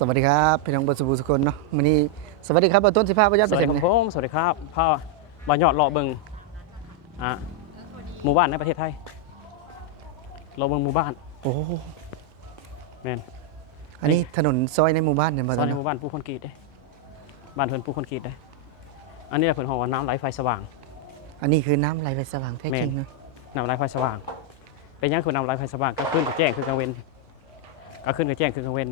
สวัสดีครับพี่น้องบสุบุสุคนเนาะวันนี้สวัสดีครับต้นสิภาพประยัด ส ไป วัส เสร็ ดี จ ครับ นะ ผมสวัสดีครับพ่อบานยอดเลาะเบิงหมู่บ้านในประเทศไทยเลาะเบิงหมู่บ้าน โอ้ แม่น อันนี้ถนนซอยในหมู่บ้านเนี่ยมา ซอยในห เนาะ มู่บ้านปูคอนกรีตเด้บ้านเพิ่นปูคอนกรีตเด้อันนี้เพิ่นเฮาว่าน้ำไหลไฟสว่าง อันนี้คือน้ำไหลไปสว่างแท้จริงเนาะ น้ำไหลไฟสว่างเป็นหยังคือน้ำไหลไฟสว่างก็ขึ้นกับแจ้งคือกลางเว้นก็ขึ้นกับแจ้งคือกลางเว้น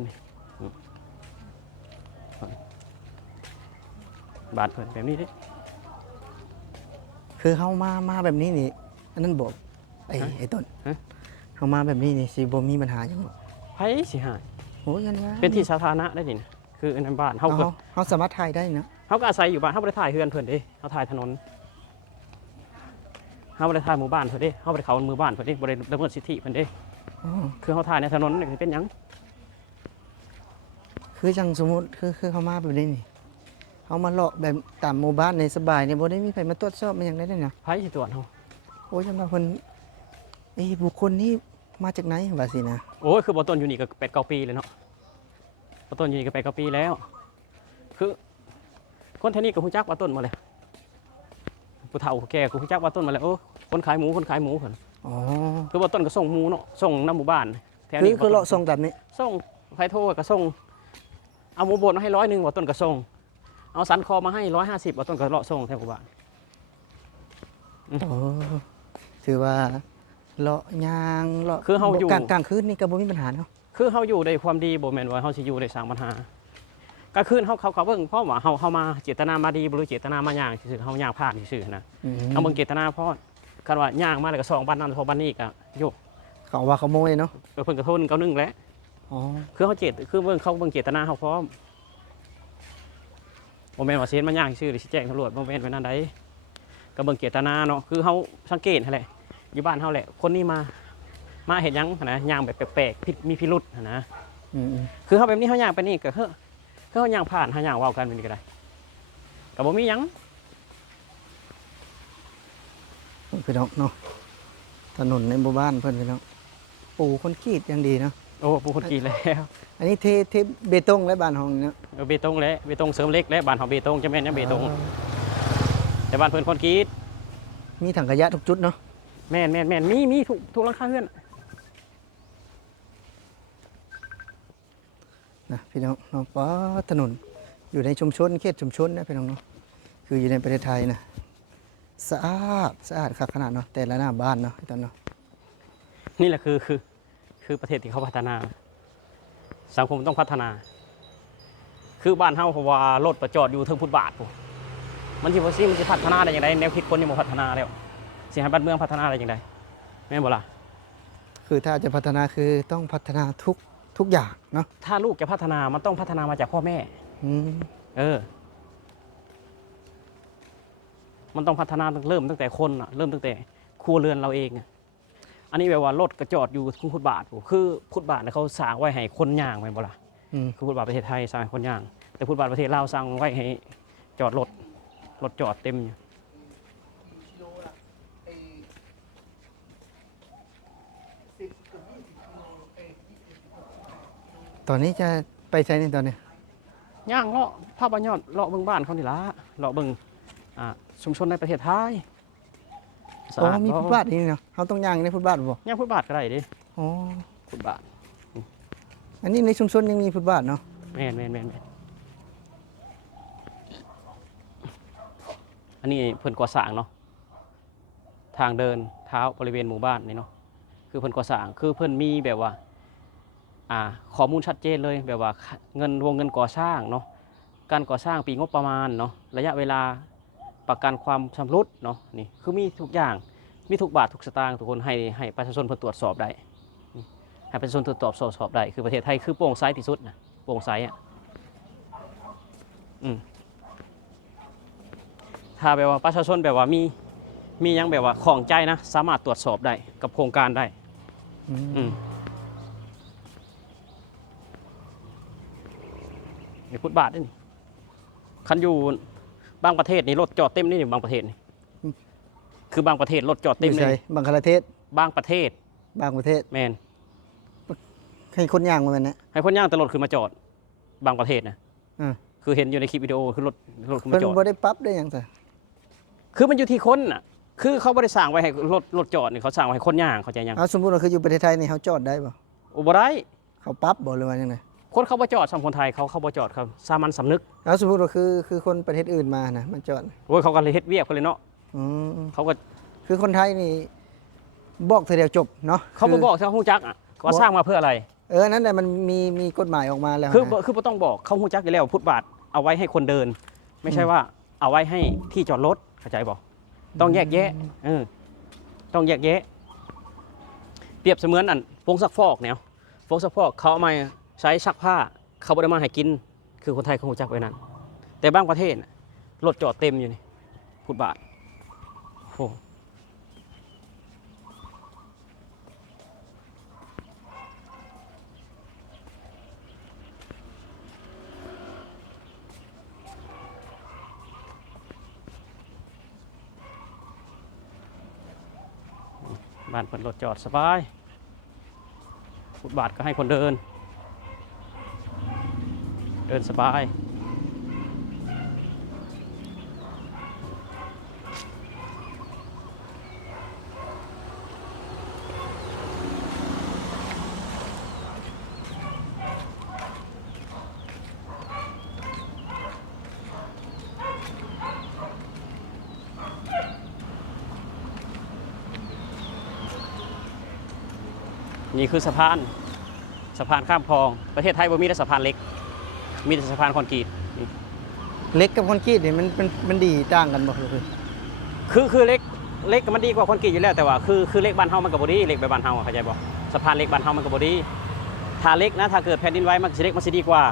บ้านเพิ่นแบบนี้เด้ คือเขามาแบบนี้นี่อันนั้นบอกไอ้ต้นเขามาแบบนี้นี่สิบ่มีปัญหาหยังบ่ ไผสิหาย โอ้ยันว่า เป็นที่สาธารณะได้ดิคือในบ้านเฮาก็ เขาสามารถถ่ายได้เนาะ เขาก็อาศัยอยู่บ้านเขาไม่ได้ถ่ายเฮือนเพิ่นเด้เขาถ่ายถนนเขาไม่ได้ถ่ายหมู่บ้านเพิ่นเด้เขาไม่ได้เข้าหมู่บ้านเพิ่นเด้บ่ได้ละเมิดสิทธิเพิ่นเด้ อ๋อ คือเขาถ่ายในถนนนี่เป็นหยัง คือจังสมมุติคือเขามาแบบนี้นี่เขามาเลาะแบบตามหมู่บ้านในสบายเนี่ยบ่ได้มีใครมาตรวจสอบมันหยังได้เนาะ ไผสิตรวจเฮา โอ้ยจังว่าเพิ่นบุคคลนี้มาจากไหนว่าสินะ โอ้ยคือบ่ต้นอยู่นี่ก็8-9 ปีเลยเนาะบ่ต้นอยู่นี่ก็8-9 ปีแล้ว คือคนแถวนี้ก็ฮู้จักว่าต้นมาเลยผู้เฒ่าผู้แก่ก็ฮู้จักว่าต้นมาแล้วโอ้คนขายหมูเพิ่น อ๋อ คือบ่ต้นก็ส่งหมูเนาะส่งนำหมู่บ้านแถว คือ นี้ คือเลาะทรงแบบนี้ ส่งไผโทรก็ส่งเอาหมูบดมาให้100บ่ต้นก็ส่งเอาสันคอมาให้150บ่ต้นก็เลาะส่งแถวหมู่บ้าน โอ้ถือว่าเลาะยางเลาะ คือเฮาอยู่ กลางคืนนี่ก็บ่มีปัญหาเนาะ คือเฮาอยู่ในความดีบ่แม่นว่าเฮาสิอยู่ได้สร้างปัญหาก็คืนเฮาเขาเบิ่งเพราะว่าเฮามาเจตนามาดีบ่หรือเจตนามาย่างซื่อๆเฮาย่างพลาดซื่อๆนะเฮาเบิ่งเจตนาเพราะคันว่าย่างมาแล้วก็2บ้านนั้น2บ้านนี้ก็โยก เขาว่าขโมยเนาะ เพิ่นก็โทษ191แหล้ว อ๋อ คือเฮาคือเบิ่งเจตนาเฮาพร้อมบ่แม่นว่าสิเฮ็ดมาย่างซื่อหรือสิแจ้งตำรวจบ่แม่นไว้นั่นใดก็เบิ่งเจตนาเนาะคือเฮาสังเกตหั่นแหละอยู่บ้านเฮาแหละคนนี้มาเฮ็ดหยังหั่นนะย่างแบบแปลกๆผิดมีพิรุธหั่นนะ อืม คือเขาแบบนี้เขาย่างไปนี่ก็คือเขาย่างผ่านเขาย่างเว้ากันเป็นก็ได้ก็บ่มีหยัง พี่น้องเนาะถนนในหมู่บ้านเพิ่นพี่น้องปูคนกรีดอย่างดีเนาะ โอ้ปูคนกรีดแล้ว อันนี้เทเบตงและบ้านห้องเนาะ เบตงแล้วเบตงเสริมเหล็กและบ้านเฮาเบตงจะแม่นยังเบตงแต่บ้านเพิ่นคอนกรีต มีถังขยะทุกจุดเนาะ แม่นมีทุกหลังคาเรือน นะพี่น้องเนาะป้าถนนอยู่ในชุมชนเขตชุมชนนะพี่น้องเนาะคืออยู่ในประเทศไทยนะสะอาดขนาดเนาะแต่ละหน้าบ้านเนาะตอนเนาะ นี่แหละคือประเทศที่เขาพัฒนา สังคมต้องพัฒนา คือบ้านเฮาเพราะว่ารถประจอดอยู่เทิงฟุตบาทพุ่นมันสิพัฒนาได้จังไดแนวคิดคนยังบ่พัฒนาแล้วสิให้บ้านเมืองพัฒนาได้จังไดแม่นบ่ล่ะ คือถ้าจะพัฒนาคือต้องพัฒนาทุกอย่างเนาะ ถ้าลูกจะพัฒนามันต้องพัฒนามาจากพ่อแม่ อืม มันต้องพัฒนาเริ่มตั้งแต่คนอะเริ่มตั้งแต่ครัวเรือนเราเองอะอันนี้แบบว่ารถกระจอดอยู่ทุกฟุตบาทคือฟุตบาทเนี่ยเขาสร้างไว้ให้คนย่างไปบ่ล่ะ อืม คือฟุตบาทประเทศไทยสร้างให้คนย่าง แต่ฟุตบาทประเทศลาวสร้างไว้ให้จอดรถจอดเต็มอยู่ ตอนนี้จะไปใช้ในตอนนี้ ย่างเลาะภาพบ้านยอดเลาะเบิ่งบ้านเขานี่ล่ะเลาะเบิ่งชุมชนในประเทศไทยสะ อ๋อ อาด มีฟุตบาทนี่เนาะเขาต้องย่างในฟุตบาทบ่ ย่างฟุตบาทก็ได้ดิ อ๋อ ฟุตบาท อันนี้ในชุมชนยังมีฟุตบาทเนาะ แม่นอันนี้เพิ่นก่อสร้างเนาะทางเดินเท้าบริเวณหมู่บ้านนี่เนาะคือเพิ่นก่อสร้างคือเพิ่นมีแบบว่าข้อมูลชัดเจนเลยแบบว่าวงเงินก่อสร้างเนาะการก่อสร้างปีงบประมาณเนาะระยะเวลาประกันความชำรุดเนาะนี่คือมีทุกอย่างมีทุกบาททุกสตางค์ทุกคนให้ประชาชนเพิ่นตรวจสอบได้ให้ประชาชนตรวจสอบได้คือประเทศไทยคือโปร่งใสที่สุดนะโปร่งใสอ่ะถ้าแบบว่าประชาชนแบบว่ามียังแบบว่าของใจนะสามารถตรวจสอบได้กับโครงการได้ อืม นี่ฟุตบาทนี่คันอยู่บางประเทศนี่รถจอดเต็มนี่บางประเทศนี่คือบางประเทศรถจอด เต็ เต็ ม ม ใจ เลย บางประเทศ บางประเทศ บางประเทศ แมน ให้คนย่างมาแบบนี้ ให้คนย่างแต่รถคือมาจอด บางประเทศนะ อ่า คือเห็นอยู่ในคลิปวิดีโอคือรถคุณ เพิ่ มาน จอด บ่ได้ปรับได้หยังซะ คือมันอยู่ที่คนน่ะคือเขาบ่ได้สร้างไว้ให้รถจอดนี่เขาสร้างไว้ให้คนย่างเข้าใจยัง เอาสมมุติว่าคืออยู่ประเทศไทยนี่เฮาจอดได้บ่ อุบ่ได้ เขาปรับบ่หรือว่าจังได๋ คนเขาบ่จอดสำคนไทยเขาบ่จอดครับสามัญสำนึก เอาสมมุติว่าคือคนประเทศอื่นมานะมันจอด โอ้ยเขาก็เลยเฮ็ดเวียกเขาเลยเนาะ อืม เขาก็ คือคนไทยนี่บอกเธอเดียวจบเนาะ เขาบ่บอกเขาฮู้จักอ่ะว่าสร้างมาเพื่ออะไร นั่นแหละมันมีกฎหมายออกมาแล้ว คือ นะ คือบ่ต้องบอกเขาฮู้จักอยู่แล้วฟุตบาทเอาไว้ให้คนเดิน ไม่ใช่ว่าเอาไว้ให้ที่จอดรถเข้าใจบ่ต้องแยกแยะต้องแยกแยะเปรียบเสมือนอันผงซักฟอกเนี่ยผงซักฟอกเขาเอามาใช้ซักผ้าเขาบ่ได้มาให้กินคือคนไทยเขาฮู้จักไว้นั่นแต่บางประเทศน่ะรถจอดเต็มอยู่นี่ฟุตบาทโอ้บ้านเพิ่นรถจอดสบายฟุตบาทก็ให้คนเดินสบายนี่คือสะพานข้ามคลองประเทศไทยบ่มีแต่สะพานเล็กมีแต่สะพานคอนกรีต เหล็กกับคอนกรีตนี่มันดีต่างกันบ่คือ คือเล็กมันดีกว่าคอนกรีตอยู่แล้วแต่ว่าคือเล็กบ้านเฮามันก็บ่ดีเล็กแบบบ้านเฮาเข้าใจบ่สะพานเล็กบ้านเฮามันก็บ่ดีถ้าเล็กนะถ้าเกิดแผ่นดินไหวมันสิเล็กมันสิดีกว่า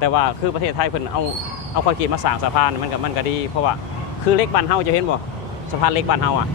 แต่ว่าคือประเทศไทยเพิ่นเอาคอนกรีตมาสร้างสะพานมันก็ดีเพราะว่าคือเล็กบ้านเฮาจะเห็นบ่สะพานเล็กบ้านเฮาอ่ะ